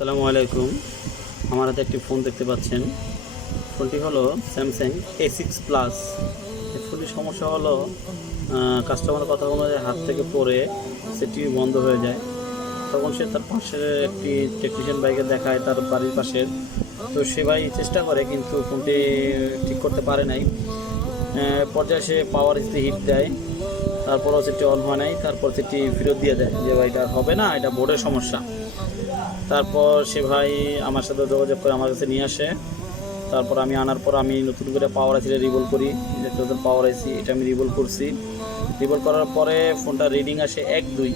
আসসালামু আলাইকুম। আমার হাতে একটি ফোন দেখতে পাচ্ছেন। ফোনটি হলো স্যামসাং A6 প্লাস। এই ফোনটির সমস্যা হলো কাস্টমারের কথা অনুযায়ী হাত থেকে পড়ে সেটি বন্ধ হয়ে যায়। তখন সে তার পাশের একটি টেকনিশিয়ান ভাইকে দেখায়, তার বাড়ির পাশের। তো সে ভাই চেষ্টা করে কিন্তু ফোনটি ঠিক করতে পারে নাই। পর্যায়ে সে পাওয়ার হিট দেয়, তারপরও সেটি অন হয় নাই। তারপর সেটি ফেরত দিয়ে দেয় যে ভাই এটা হবে না, এটা বোর্ডের সমস্যা। তারপর সে ভাই আমার সাথে যোগাযোগ করে আমার কাছে নিয়ে আসে। তারপর আমি আনার পর আমি নতুন করে পাওয়ার আইসিটা রিভলভ করি। দেখতে পাচ্ছেন পাওয়ার আইসি, এটা আমি রিভলভ করছি। রিভলভ করার পরে ফোনটা রিডিং আসে 1-2।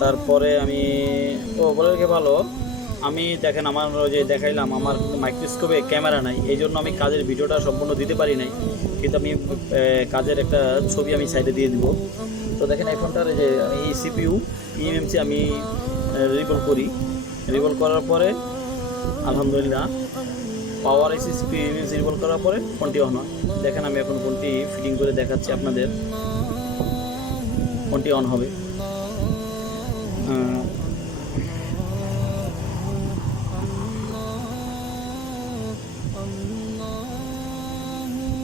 তারপরে আমি বলে রেখে ভালো, আমি দেখেন আমার যে দেখাইলাম, আমার মাইক্রোস্কোপে ক্যামেরা নাই, এই জন্য আমি কাজের ভিডিওটা সম্পূর্ণ দিতে পারি নাই। কিন্তু আমি কাজের একটা ছবি আমি সাইডে দিয়ে দিব। তো দেখেন এই ফোনটার যে এই সিপিইউ ইএমএমসি আমি রিভলভ করি। রিভলভ করার পরে আলহামদুলিল্লাহ পাওয়ার আইসি সিপিইউ ইএমএমসি রিভলভ করার পরে ফোনটি অন হয়। দেখেন আমি এখন ফোনটি ফিটিং করে দেখাচ্ছি আপনাদের। ফোনটি অন হবে।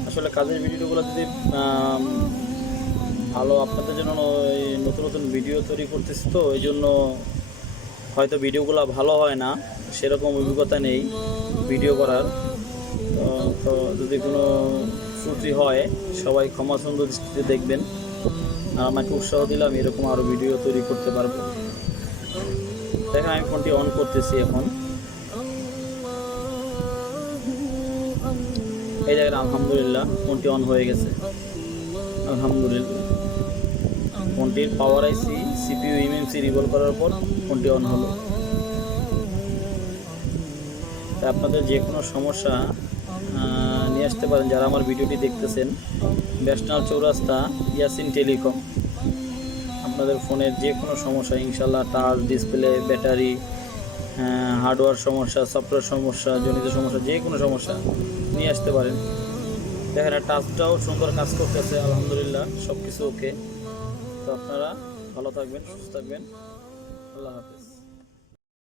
আসলে কাজের ভিডিওগুলো যদি ভালো আপনাদের জন্য নতুন নতুন ভিডিও তৈরি করতেছি, তো এই জন্য হয়তো ভিডিওগুলো ভালো হয় না, সেরকম অভিজ্ঞতা নেই ভিডিও করার। তো যদি কোনো ত্রুটি হয় সবাই ক্ষমা সুন্দর দৃষ্টিতে দেখবেন, আর আমাকে উৎসাহ দিলে আমি এরকম আরও ভিডিও তৈরি করতে পারবো। দেখেন আমি ফোনটি অন করতেছি এখন। এই জায়গায় আলহামদুলিল্লাহ ফোনটি অন হয়ে গেছে। আলহামদুলিল্লাহ ফোনটির পাওয়ার আইসি সিপিইউ ইএমএমসি রিভলভ করার পর ফোনটি অন হলো। তা আপনাদের যে কোনো সমস্যা নিয়ে আসতে পারেন। যারা আমার ভিডিওটি দেখতেছেন, ব্যাসনাল চৌরাস্তা ইয়াসিন টেলিকম। আপনাদের ফোনের যে কোনো সমস্যা, ইনশাল্লাহ টাচ, ডিসপ্লে, ব্যাটারি, হার্ডওয়্যার সমস্যা, সফটওয়্যার সমস্যা, জনিত সমস্যা, যে কোনো সমস্যা নিয়ে আসতে পারেন। দেখেন টাচটাও সুন্দর কাজ করতেছে, আলহামদুলিল্লাহ সব কিছু ওকে। তো আপনারা ভালো থাকবেন, সুস্থ থাকবেন। আল্লাহ হাফেজ।